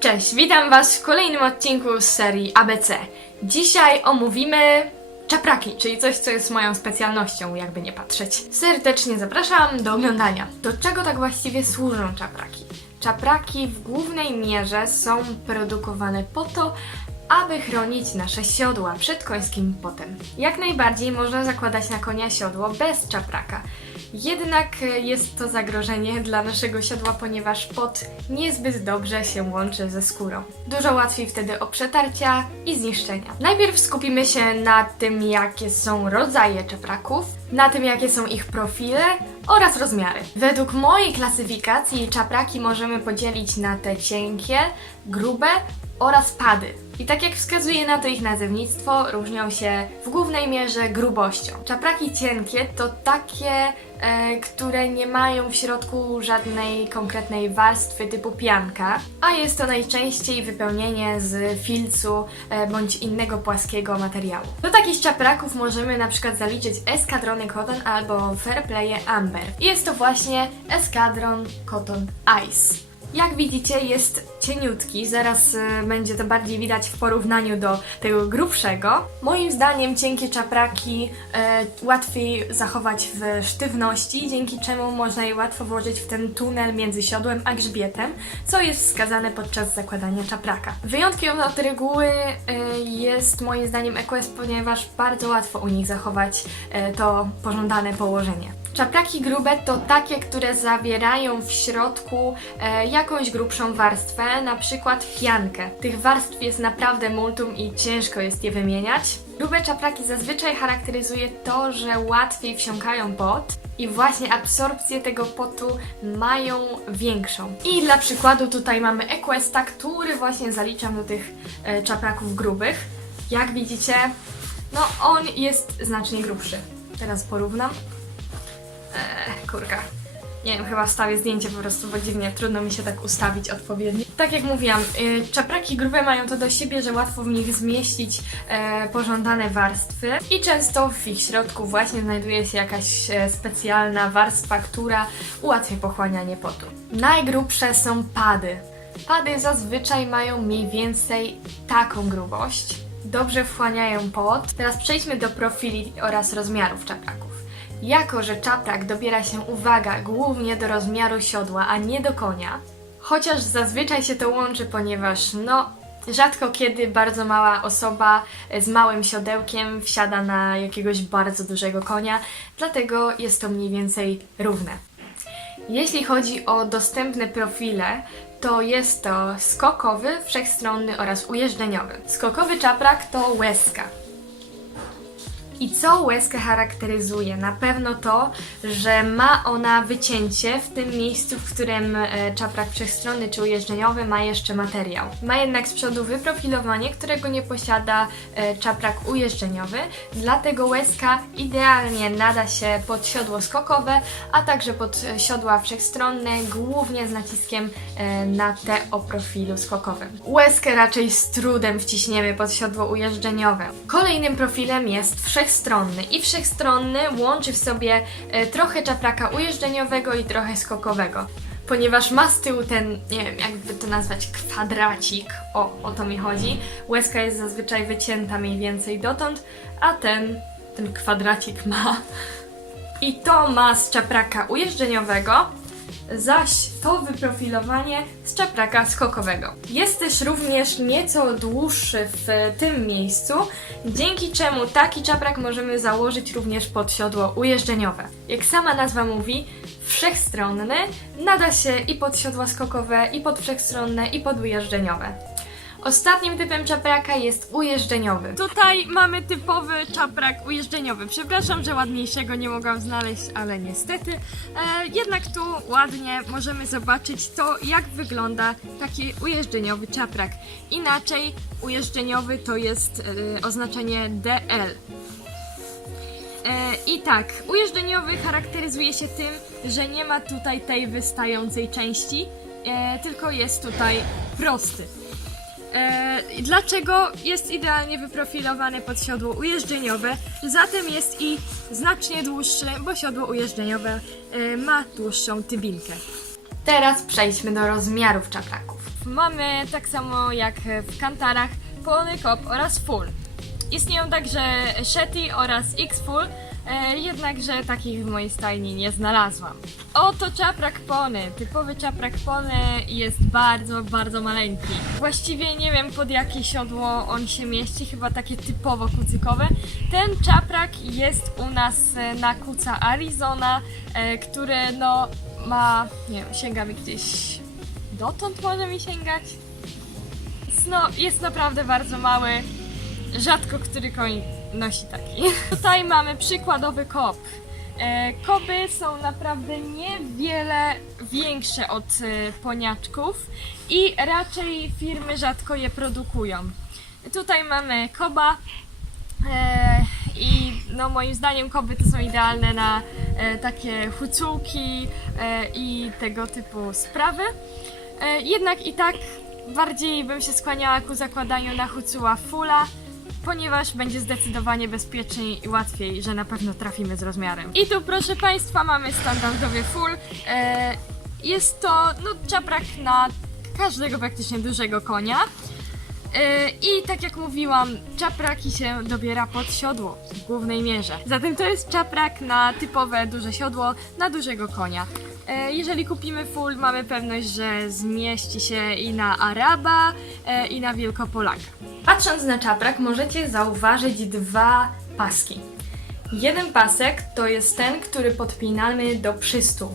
Cześć, witam Was w kolejnym odcinku z serii ABC. Dzisiaj omówimy czapraki, czyli coś, co jest moją specjalnością, jakby nie patrzeć. Serdecznie zapraszam do oglądania. Do czego tak właściwie służą czapraki? Czapraki w głównej mierze są produkowane po to, aby chronić nasze siodła przed końskim potem. Jak najbardziej można zakładać na konia siodło bez czapraka. Jednak e, jest to zagrożenie dla naszego siodła, ponieważ pot niezbyt dobrze się łączy ze skórą. Dużo łatwiej wtedy o przetarcia i zniszczenia. Najpierw skupimy się na tym, jakie są rodzaje czapraków, na tym, jakie są ich profile oraz rozmiary. Według mojej klasyfikacji czapraki możemy podzielić na te cienkie, grube oraz pady. I tak jak wskazuje na to ich nazewnictwo, różnią się w głównej mierze grubością. Czapraki cienkie to takie, które nie mają w środku żadnej konkretnej warstwy typu pianka, a jest to najczęściej wypełnienie z filcu e, bądź innego płaskiego materiału. Do takich czapraków możemy na przykład zaliczyć Eskadrony Cotton albo Fairplaye Amber. Jest to właśnie Eskadron Cotton Ice. Jak widzicie, jest cieniutki, zaraz e, będzie to bardziej widać w porównaniu do tego grubszego. Moim zdaniem cienkie czapraki e, łatwiej zachować w sztywności, dzięki czemu można je łatwo włożyć w ten tunel między siodłem a grzbietem, co jest wskazane podczas zakładania czapraka. Wyjątkiem od reguły e, jest moim zdaniem EQS, ponieważ bardzo łatwo u nich zachować to pożądane położenie. Czapraki grube to takie, które zawierają w środku e, jakąś grubszą warstwę, na przykład piankę. Tych warstw jest naprawdę multum i ciężko jest je wymieniać. Grube czapraki zazwyczaj charakteryzuje to, że łatwiej wsiąkają pot i właśnie absorpcję tego potu mają większą. I dla przykładu tutaj mamy Equesta, który właśnie zaliczam do tych e, czapraków grubych. Jak widzicie, no on jest znacznie grubszy. Teraz porównam. Eee, kurka. Nie wiem, chyba wstawię zdjęcie po prostu, bo dziwnie, trudno mi się tak ustawić odpowiednio. Tak jak mówiłam, y, czapraki grube mają to do siebie, że łatwo w nich zmieścić e, pożądane warstwy i często w ich środku właśnie znajduje się jakaś e, specjalna warstwa, która ułatwia pochłanianie potu. Najgrubsze są pady. Pady zazwyczaj mają mniej więcej taką grubość. Dobrze wchłaniają pot. Teraz przejdźmy do profili oraz rozmiarów czapraków. Jako, że czaprak dobiera się, uwaga, głównie do rozmiaru siodła, a nie do konia, chociaż zazwyczaj się to łączy, ponieważ no, rzadko kiedy bardzo mała osoba z małym siodełkiem wsiada na jakiegoś bardzo dużego konia, dlatego jest to mniej więcej równe. Jeśli chodzi o dostępne profile, to jest to skokowy, wszechstronny oraz ujeżdżeniowy. Skokowy czaprak to łezka. I co łezkę charakteryzuje? Na pewno to, że ma ona wycięcie w tym miejscu, w którym e, czaprak wszechstronny czy ujeżdżeniowy ma jeszcze materiał. Ma jednak z przodu wyprofilowanie, którego nie posiada e, czaprak ujeżdżeniowy, dlatego łezka idealnie nada się pod siodło skokowe, a także pod siodła wszechstronne, głównie z naciskiem e, na te o profilu skokowym. Łezkę raczej z trudem wciśniemy pod siodło ujeżdżeniowe. Kolejnym profilem jest wszechstronny i wszechstronny łączy w sobie e, trochę czapraka ujeżdżeniowego i trochę skokowego. Ponieważ ma z tyłu ten, nie wiem, jakby to nazwać, kwadracik, o, o to mi chodzi. Łezka jest zazwyczaj wycięta mniej więcej dotąd, a ten, ten kwadracik ma. I to ma z czapraka ujeżdżeniowego, zaś to wyprofilowanie z czapraka skokowego. Jest też również nieco dłuższy w tym miejscu, dzięki czemu taki czaprak możemy założyć również pod siodło ujeżdżeniowe. Jak sama nazwa mówi, wszechstronny nada się i pod siodła skokowe, i pod wszechstronne, i pod ujeżdżeniowe. Ostatnim typem czapraka jest ujeżdżeniowy. Tutaj mamy typowy czaprak ujeżdżeniowy. Przepraszam, że ładniejszego nie mogłam znaleźć, ale niestety. E, jednak tu ładnie możemy zobaczyć to, jak wygląda taki ujeżdżeniowy czaprak. Inaczej ujeżdżeniowy to jest e, oznaczenie DL. E, I tak, ujeżdżeniowy charakteryzuje się tym, że nie ma tutaj tej wystającej części, e, tylko jest tutaj prosty. E, dlaczego jest idealnie wyprofilowany pod siodło ujeżdżeniowe? Zatem jest i znacznie dłuższy, bo siodło ujeżdżeniowe e, ma dłuższą tybinkę. Teraz przejdźmy do rozmiarów czapraków. Mamy tak samo jak w kantarach Pony Cop oraz Full. Istnieją także Shetty oraz X-Full, e, jednakże takich w mojej stajni nie znalazłam. Oto czaprak pony. Typowy czaprak pony jest bardzo, bardzo maleńki. Właściwie nie wiem pod jakie siodło on się mieści, chyba takie typowo kucykowe. Ten czaprak jest u nas e, na kuca Arizona, e, który no ma, nie wiem, sięga mi gdzieś dotąd może mi sięgać. No, jest naprawdę bardzo mały. Rzadko który koń nosi taki. Tutaj mamy przykładowy kop. E, kopy są naprawdę niewiele większe od e, poniaczków i raczej firmy rzadko je produkują. Tutaj mamy koba e, i no moim zdaniem koby to są idealne na takie hucułki i tego typu sprawy. Jednak i tak bardziej bym się skłaniała ku zakładaniu na hucuła fulla, ponieważ będzie zdecydowanie bezpieczniej i łatwiej, że na pewno trafimy z rozmiarem. I tu proszę Państwa mamy standardowy full. E, jest to no, czaprak na każdego praktycznie dużego konia. E, I tak jak mówiłam, czapraki się dobiera pod siodło w głównej mierze. Zatem to jest czaprak na typowe duże siodło na dużego konia. E, Jeżeli kupimy full, mamy pewność, że zmieści się i na Araba, e, i na Wielkopolaka. Patrząc na czaprak, możecie zauważyć dwa paski. Jeden pasek to jest ten, który podpinamy do przystu,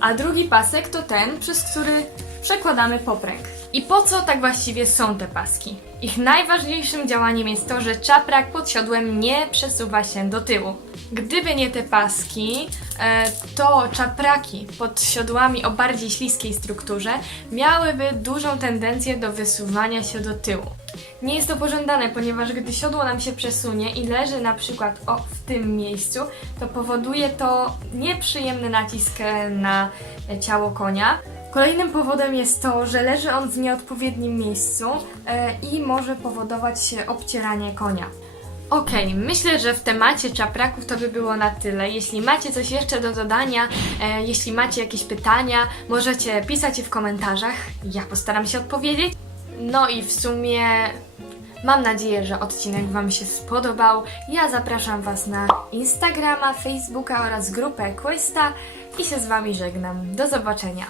a drugi pasek to ten, przez który przekładamy popręg. I po co tak właściwie są te paski? Ich najważniejszym działaniem jest to, że czaprak pod siodłem nie przesuwa się do tyłu. Gdyby nie te paski, to czapraki pod siodłami o bardziej śliskiej strukturze miałyby dużą tendencję do wysuwania się do tyłu. Nie jest to pożądane, ponieważ gdy siodło nam się przesunie i leży na przykład o, w tym miejscu, to powoduje to nieprzyjemny nacisk e, na e, ciało konia. Kolejnym powodem jest to, że leży on w nieodpowiednim miejscu e, i może powodować się obcieranie konia. Okej, myślę, że w temacie czapraków to by było na tyle. Jeśli macie coś jeszcze do dodania, e, jeśli macie jakieś pytania, możecie pisać je w komentarzach. Ja postaram się odpowiedzieć. No i w sumie mam nadzieję, że odcinek Wam się spodobał. Ja zapraszam Was na Instagrama, Facebooka oraz grupę Questa i się z Wami żegnam. Do zobaczenia.